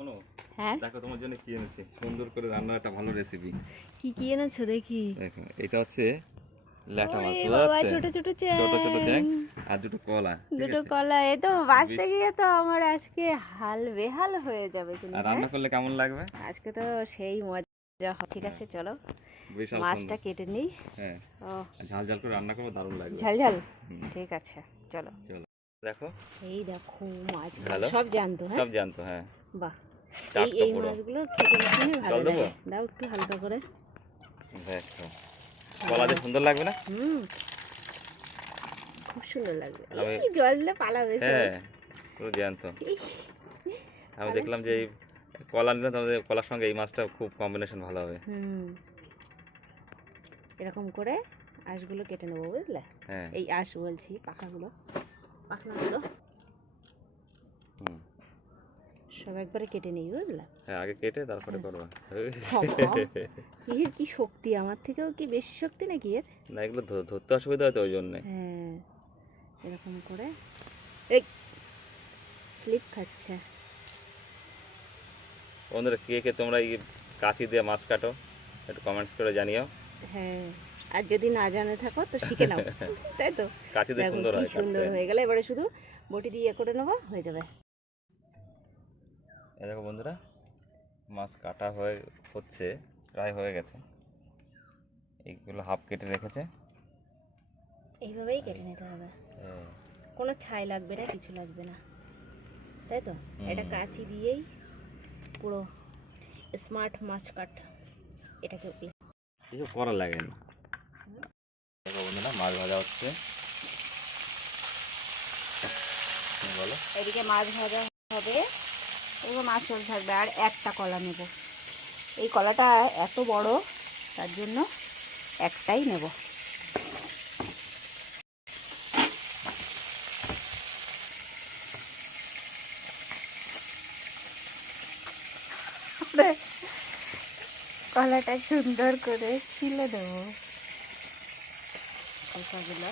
অনু, হ্যাঁ দেখো তোমার জন্য কি এনেছি, সুন্দর করে রান্নার একটা ভালো রেসিপি। কি এনেছো দেখি? দেখো এটা হচ্ছে ল্যাটা ওরে মাছ, বোঝা বাবা, যাচ্ছে? ছোট ছোট ছোট ছোট চ্যাং, চ্যাং আর দুটো কলা, ঠিক দুটো আছে? কলা। এ তো বাঁচতে বেশ। গিয়ে তো আমার আজকে হাল বেহাল হয়ে যাবে কিন্তু। আর হ্যাঁ, রান্না করলে কেমন লাগবে? আজকে তো সেই মজা হবে। ঠিক আছে, চলো বিশাল মাছটা সুন্দর। কেটে নিই। হ্যাঁ, ও, ঝাল ঝাল করে রান্না করবো, দারুণ লাগবে। ঝাল ঝাল। হুম, ঠিক আছে, চলো। চলো দেখো। এই দেখো মাছগুলো হ্যালো, সব জানতো। হ্যাঁ, সব জানতো, হ্যাঁ। বাহ। এই টাটকা এই পুরো। মাছগুলো খেতে ভীষণই ভালো জল দেবো? লাগে। দাও একটু হালকা করে। দেখো কলা দিয়ে সুন্দর লাগবে না? হুম, খুব সুন্দর লাগবে। আমি, এই জল দিলে পালাবে সব। হ্যাঁ, পুরো জ্যান্ত। ইস, আমি দেখলাম যে পালাচ্ছে। এই কলা নিলে তোমাদের কলার সঙ্গে এই মাছটা খুব কম্বিনেশন ভালো হবে। হুম, এরকম করে আঁশগুলো কেটে নেবো, বুঝলে? হ্যাঁ। এই আঁশ বলছি, পাখনাগুলো হুম। সব একবারে কেটে নিই, বুঝলে? হ্যাঁ, আগে কেটে তারপরে করবা। বাবা, এর কি শক্তি! আমার থেকেও কি বেশি শক্তি নাকি এর? না, এগুলো ধরতে অসুবিধা হয়তো ওই জন্যে। হ্যাঁ, এরকম করে। এই স্লিপ খাচ্ছে। বন্ধুরা, কে কে তোমরা এই কাঁচি দিয়ে মাছ কাটো একটু কমেন্টস করে জানিও। হ্যাঁ, আর যদি না জানে থাকো তো শিখে নাও, তাই তো? কাঁচি দিয়ে দেখো সুন্দর কি হয় সুন্দর কাটতে। হয়ে গেলে, এবারে শুধু বটি দিয়ে করে নেবো, হয়ে যাবে। এই দেখো বন্ধুরা, মাছ কাটা হচ্ছে, প্রায় হয়ে গেছে। এইগুলো হাফ কেটে রেখেছে। এইভাবেই কেটে নিতে হবে, হ্যাঁ। কোনো ছাই লাগবে না, কিছু লাগবে না, তাই তো? হুম। এটা কাঁচি দিয়েই পুরো স্মার্ট মাছ কাট এটাকে বলে। কিছু করা লাগে না। দেখো বন্ধুরা, মাছ ভাজা হচ্ছে। তুমি বলো। এদিকে মাছ ভাজা হবে, এবার মাছ চলতে থাকবে। আর একটা কলা নেব, এই কলাটা এত বড়, তার জন্য একটাই নেব। কলাটা সুন্দর করে ছিলে দেবো। খোসাগুলো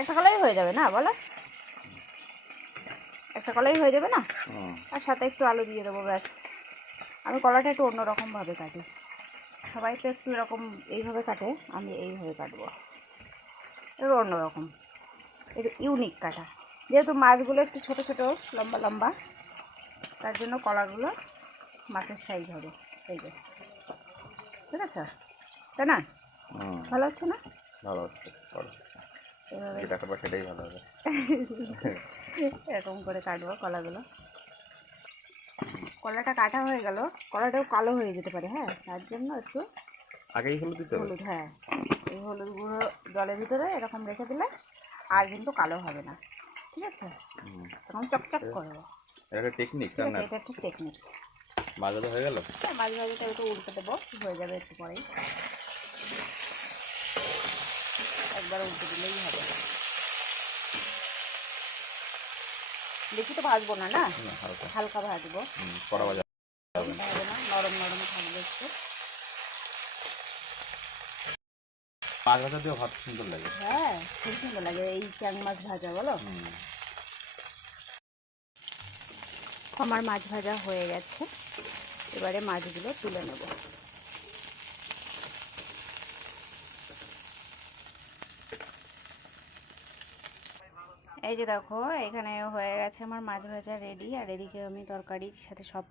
একটা কলাই হয়ে যাবে না, বলো? একটা কলাই হয়ে যাবে না? হুম। আর সাথে একটু আলু দিয়ে দেবো, ব্যাস। আমি কলাটা একটু অন্যরকমভাবে কাটি। সবাই তো একটু এরকম এইভাবে কাটে, আমি এইভাবে কাটবো, একটু অন্যরকম, একটু ইউনিক কাটা। যেহেতু মাছগুলো একটু ছোটো ছোটো লম্বা লম্বা, তার জন্য কলাগুলো মাছের সাইজ হবে। এই যে, ঠিক আছে, তাই না? ভালো হচ্ছে না? ভালো হচ্ছে, ভালো। এভাবে যেটা করবো সেটাই ভালো হবে। এরকম করে কাটবো কলাগুলো। কলাটা কাটা হয়ে গেল, কলাটাও কালো হয়ে যেতে পারে, হ্যাঁ, তার জন্য একটু আগেই হলুদ দিতে হবে? হলুদ, হ্যাঁ, এই হলুদ গুঁড়ো জলের ভিতরে এরকম রেখে দিলে আর কিন্তু কালো হবে না, ঠিক আছে? তখন চকচক করবো। এটা একটা টেকনিক, ঠিক আছে, এটা একটা টেকনিক। মাছ ভাজা হয়ে গেল। মাঝে মাঝে একটু উল্টে দেবো, হয়ে যাবে একটু পরেই। একবার উল্টে দিলেই হবে, বেশি তো ভাজবো না, না হালকা হালকা ভাজবো, কড়া ভাজা হবে না। হবে না, নরম নরম থাকবে একটু। মাছ ভাজা দিয়েও ভাত সুন্দর লাগে। হ্যাঁ, খুব সুন্দর লাগে এই চ্যাং মাছ ভাজা, বলো? আমার মাছ ভাজা হয়ে গেছে, এবারে মাছগুলো তুলে নেব। এই যে দেখো, এখানে হয়ে গেছে আমার মাছ ভাজা রেডি। আর এদিকে আমি তরকারির সাথে সব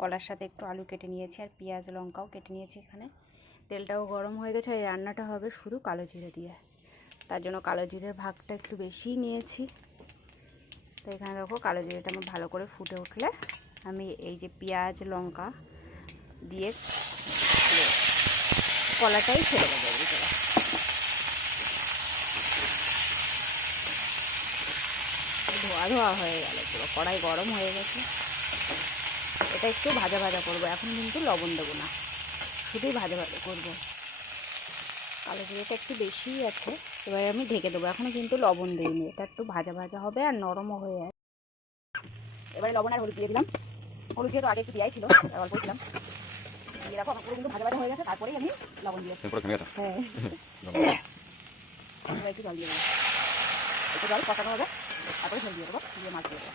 কলার সাথে একটু আলু কেটে নিয়েছি, আর পেঁয়াজ লঙ্কাও কেটে নিয়েছি। এখানে তেলটাও গরম হয়ে গেছে, আর এই রান্নাটা হবে শুধু কালো জিরে দিয়ে, তার জন্য কালো জিরের ভাগটা একটু বেশিই নিয়েছি। তো এখানে দেখো, কালো জিরেটা আমার ভালো করে ফুটে উঠলে আমি এই যে পেঁয়াজ লঙ্কা দিয়ে কলাটাই ছেড়ে দেবো ভিতরে। ধোয়া ধোয়া হয়ে গেল, পুরো কড়াই গরম হয়ে গেছে। এটা একটু ভাজা ভাজা করবো, এখন কিন্তু লবণ দেবো না, শুধুই ভাজা ভাজা করবো। কালো জিরেটা একটু বেশিই আছে, এবারে আমি ঢেকে দেবো, এখনও কিন্তু লবণ দিইনি। এটা একটু ভাজা ভাজা হবে আর নরমও হয়ে যায়। এবারে লবণ আর হলুদ দিয়ে দিলাম। হলুদ যেহেতু আগে একটু দেওয়াই ছিল, অল্প দিলাম। দিয়ে রাখো, আমার পুরো কিন্তু ভাজা ভাজা হয়ে গেছে, তারপরেই আমি লবণ দিয়ে। হ্যাঁ, এবার একটু জল দিয়ে দেবো, একটু জল কষানো হবে, তারপরে ঝোল দিয়ে দেবো, দিয়ে মাছ দিয়ে দেবো।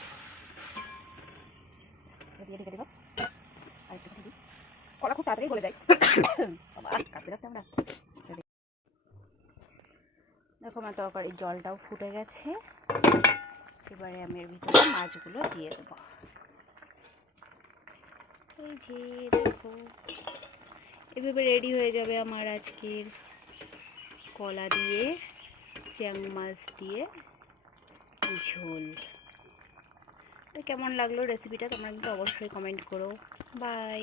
দিয়ে ঢেকে দেবো। আর একটু দিই, কলা খুব তাড়াতাড়ি গলে যায়। বাবা কাটতে কাটতে আমরা দেখো আমার তরকারির জলটাও ফুটে গেছে। এবারে আমি এর ভিতরে মাছগুলো দিয়ে দেবো। এই যে দেখো এভাবে রেডি হয়ে যাবে আমার আজকের কলা দিয়ে চ্যাং মাছ দিয়ে ঝোল। তো কেমন লাগলো রেসিপিটা তোমরা কিন্তু অবশ্যই কমেন্ট করো। বাই।